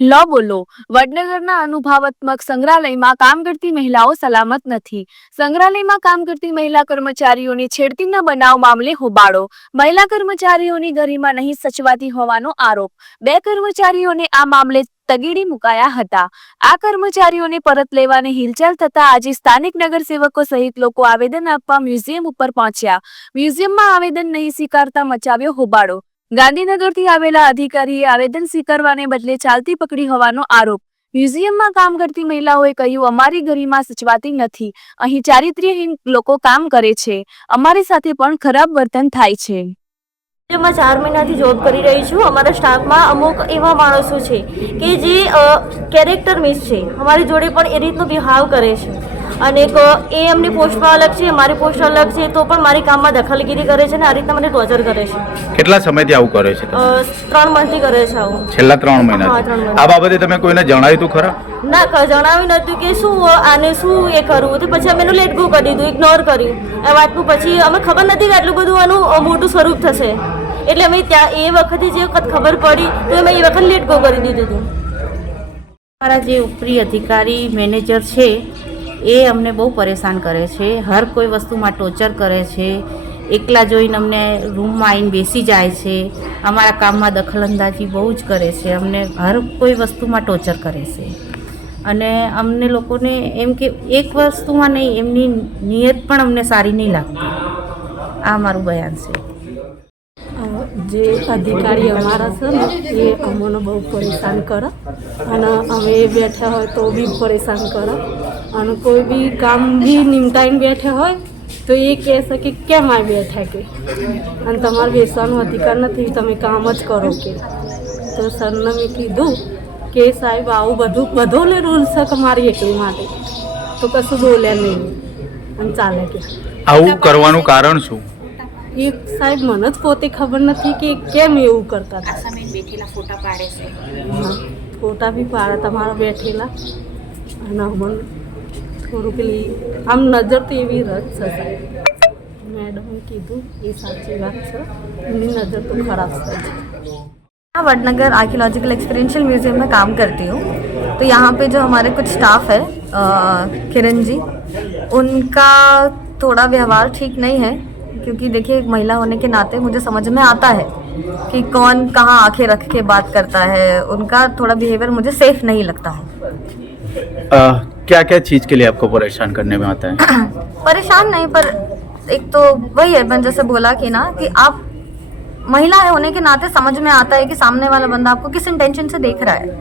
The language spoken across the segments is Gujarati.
લો બોલો, વડનગરના અનુભાવાત્મક સંગ્રહાલયમાં કામ કરતી મહિલાઓ સલામત નથી. સંગ્રહાલયમાં કામ કરતી મહિલા કર્મચારીઓની છેડતીના બનાવ મામલે હોબાળો. મહિલા કર્મચારીઓની ગરિમા નહીં સચવાતી હોવાનો આરોપ. બે કર્મચારીઓને આ મામલે તગીડી મુકાયા હતા. આ કર્મચારીઓને પરત લેવાની હિલચાલ થતા આજે સ્થાનિક નગરસેવકો સહિત લોકો આવેદન આપવા મ્યુઝિયમ ઉપર પહોંચ્યા. મ્યુઝિયમમાં આવેદન નહીં સ્વીકારતા મચાવ્યો હોબાળો. ગાંધીનગરથી આવેલા અધિકારીએ આવેદન સ્વીકારવાને બદલે ચાલતી પકડી હોવાનો આરોપ. મ્યુઝિયમમાં કામ કરતી મહિલાઓએ કહ્યું, અમારી ગરિમા સચવાતી નથી. અહીં ચારિત્ર્યહીન લોકો કામ કરે છે. અમારી સાથે પણ ખરાબ વર્તન થાય છે. મ્યુઝિયમમાં ચાર મહિનાથી જોબ કરી રહી છું. અમારા સ્ટાફમાં અમુક એવા માણસો છે કે જે કેરેક્ટર મિસ છે. અમારી જોડે પણ એ રીતનો બિહાવ કરે છે. અને એક એ એમની પોસ્ટમાં અલગ છે મારી પોસ્ટ અલગ છે તો પણ મારી કામમાં દખલગીરી કરે છે ને આ રીતના મને ટોર્ચર કરે છે. કેટલા સમયથી આવું કરે છે ત્રણ મંથથી કરે છે આવું. છેલ્લા ત્રણ મહિનાથી? મહિના. આ બાબતે તમે કોઈને જણાવ્યું હતું ખરા? ના જણાવ્યું નતું કે શું આને શું એ કરવું તો પછી અમે એનું લેટ ગો કરી દીધું ઇગ્નોર કર્યું. આ વાતનું પછી અમે ખબર નથી કે આટલું બધું આનું મોટું સ્વરૂપ થશે. એટલે અમે ત્યાં એ વખતે જે વખત ખબર પડી તો અમે એ વખત લેટ ગો કરી દીધું હતું. મારા જે ઉપરી અધિકારી મેનેજર છે એ અમને બહુ પરેશાન કરે છે. હર કોઈ વસ્તુમાં ટોર્ચર કરે છે. એકલા જોઈને અમને રૂમમાં આવીને બેસી જાય છે. અમારા કામમાં દખલઅંદાજી બહુ જ કરે છે. અમને હર કોઈ વસ્તુમાં ટોર્ચર કરે છે. અને અમને લોકોને એમ કે એક વસ્તુમાં નહીં, એમની નિયત પણ અમને સારી નહીં લાગતી. આ મારું બયાન છે. જે અધિકારી અમારા છે ને, એ અમોને બહુ પરેશાન કરે. અને અમે બેઠા હોય તો બી પરેશાન કરે. અને કોઈ બી કામ બી નિમટાઈને બેઠા હોય તો એ કહે છે કે કેમ આ બેઠા કે? અને તમારે બેસવાનો અધિકાર નથી તમે કામ જ કરો કે. તો સરને મેં કીધું કે સાહેબ આવું બધું બધો ને રૂલ્સ છે કે મારી એકલી માટે? તો કશું બોલ્યા નહીં. અને ચાલે કે. આવું કરવાનું કારણ શું? એ સાહેબ મને જ પોતે ખબર નથી કે કેમ એવું કરતા હતા. બેઠેલા ફોટા પાડે છે. હા, ફોટા બી પાડે તમારા બેઠેલા. અને અમને થોડું પેલી આમ નજર તો એવી રજ છે સાહેબ મેડમે કીધું એ સાચી વાત છે એમની નજર તો ખરાબ છે मैं वडनगर आर्कियोलॉजिकल एक्सपीरियंशियल म्यूजियम में काम करती हूँ तो यहाँ पे जो हमारे कुछ स्टाफ है अ, किरण जी उनका थोड़ा व्यवहार ठीक नहीं है क्योंकि देखिए एक महिला होने के नाते मुझे समझ में आता है कि कौन कहाँ आंखें रख के बात करता है उनका थोड़ा बिहेवियर मुझे सेफ नहीं लगता है क्या क्या चीज के लिए आपको परेशान करने में आता है परेशान नहीं पर एक तो वही है मैंने जैसे बोला कि ना कि आप महिला है होने के नाते समझ में आता है कि सामने वाला बंदा आपको किस इंटेंशन से देख रहा है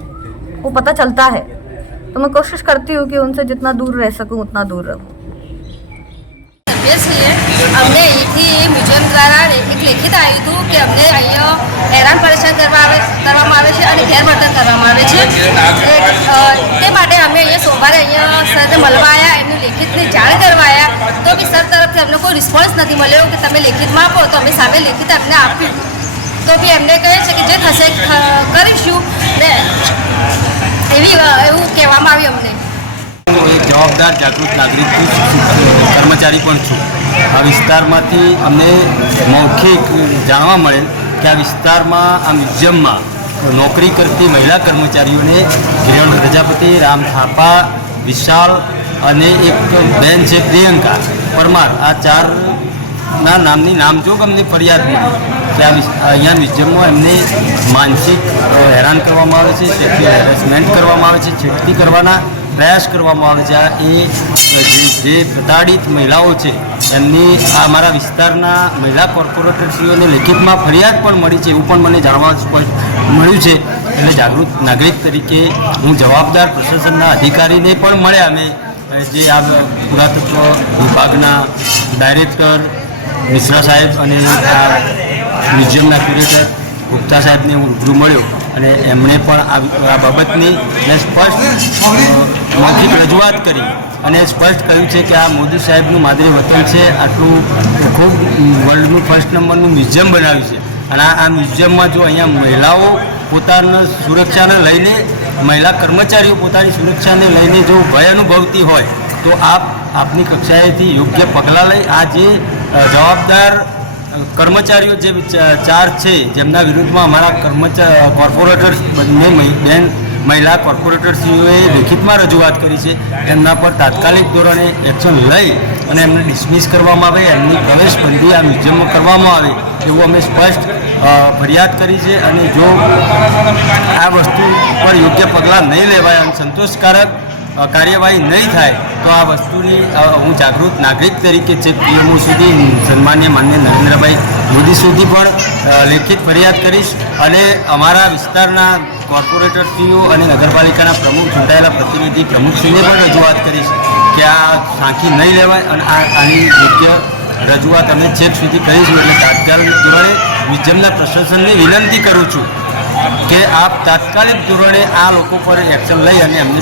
वो पता चलता है तो मैं कोशिश करती हूँ कि उनसे जितना दूर रह सकूँ उतना दूर रहूँ સભ્ય છીએ અમને અહીંથી મ્યુઝિયમ દ્વારા એક લેખિત આવ્યું હતું કે અમને અહીંયા હેરાન પરેશાન કરવા આવે કરવામાં આવે છે અને ગેરવર્તન કરવામાં આવે છે. તે માટે અમે અહીંયા સોમવારે અહીંયા સરને મળવા આવ્યા એમની લેખિતની જાણ કરવા આવ્યા તો બી સર તરફથી અમને કોઈ રિસ્પોન્સ નથી મળ્યો કે તમે લેખિતમાં આપો, તો અમે સામે લેખિત આપને આપ્યું તો બી એમને કહે છે કે જે થશે કરીશું. ને એવી એવું કહેવામાં આવ્યું અમને. એક જવાબદાર, જાગૃત નાગરિક કર્મચારી પણ છું. આ વિસ્તારમાંથી અમને મૌખિક જાણવા મળેલ કે આ વિસ્તારમાં આ મ્યુઝિયમમાં નોકરી કરતી મહિલા કર્મચારીઓને કિરણ પ્રજાપતિ, રામ થાપા, વિશાલ અને એક બેન છે પ્રિયંકા પરમાર. આ ચાર ના નામની નામજોગ અમને ફરિયાદ મળી કે અહીંયા મ્યુઝિયમમાં એમને માનસિક હેરાન કરવામાં આવે છે સેક્સ્યુઅલ હેરેસમેન્ટ કરવામાં આવે છે, છેડતી કરવાના પ્રયાસ કરવામાં આવે છે. એ જે પ્રતાડિત મહિલાઓ છે, એમની આ મારા વિસ્તારના મહિલા કોર્પોરેટરશ્રીઓને લેખિતમાં ફરિયાદ પણ મળી છે એવું પણ મને જાણવા સ્પષ્ટ મળ્યું છે. એટલે જાગૃત નાગરિક તરીકે હું જવાબદાર પ્રશાસનના અધિકારીને પણ મળ્યા. અમે જે આ પુરાતત્વ વિભાગના ડાયરેક્ટર મિશ્રા સાહેબ અને મ્યુઝિયમના ક્યુરેટર ગુપ્તા સાહેબને હું રૂબરૂ મળ્યો. અને એમણે પણ આ બાબતની મેં સ્પષ્ટ મૌખિક રજૂઆત કરી. અને સ્પષ્ટ કહ્યું છે કે આ મોદી સાહેબનું માદરી વતન છે આટલું ખૂબ વર્લ્ડનું ફર્સ્ટ નંબરનું મ્યુઝિયમ બનાવ્યું છે. અને આ મ્યુઝિયમમાં જો અહીંયા મહિલાઓ પોતાના સુરક્ષાને લઈને મહિલા કર્મચારીઓ પોતાની સુરક્ષાને લઈને જો ભય અનુભવતી હોય તો આપ આપની કક્ષાએથી યોગ્ય પગલાં લઈ આ જે જવાબદાર કર્મચારીઓ જે ચાર છે, જેમના વિરુદ્ધમાં અમારા કર્મચારી કોર્પોરેટર્સ બંને બેન મહિલા કોર્પોરેટરશ્રીઓએ લેખિતમાં રજૂઆત કરી છે. એમના પર તાત્કાલિક ધોરણે એક્શન લઈ અને એમને ડિસમિસ કરવામાં આવે, એમની પ્રવેશબંધી આ મ્યુઝિયમમાં કરવામાં આવે એવું અમે સ્પષ્ટ ફરિયાદ કરી છે અને જો આ વસ્તુ પર યોગ્ય પગલાં નહીં લેવાય અને સંતોષકારક કાર્યવાહી નહીં થાય તો આ વસ્તુની હું જાગૃત નાગરિક તરીકે છે પીએમઓ સુધી, સન્માન્ય માન્ય નરેન્દ્રભાઈ મોદી સુધી પણ લેખિત ફરિયાદ કરીશ અને અમારા વિસ્તારના કોર્પોરેટરશ્રીઓ અને નગરપાલિકાના પ્રમુખ, ચૂંટાયેલા પ્રતિનિધિ પ્રમુખશ્રીને પણ રજૂઆત કરીશ કે આ સાંખી નહીં લેવાય અને આ, આની યોગ્ય રજૂઆત અમે છેક સુધી કરીશું એટલે તાત્કાલિક ધોરણે મ્યુઝિયમના પ્રશાસનને વિનંતી કરું છું કે આપ તાત્કાલિક ધોરણે આ લોકો પર એક્શન લઈ અને એમને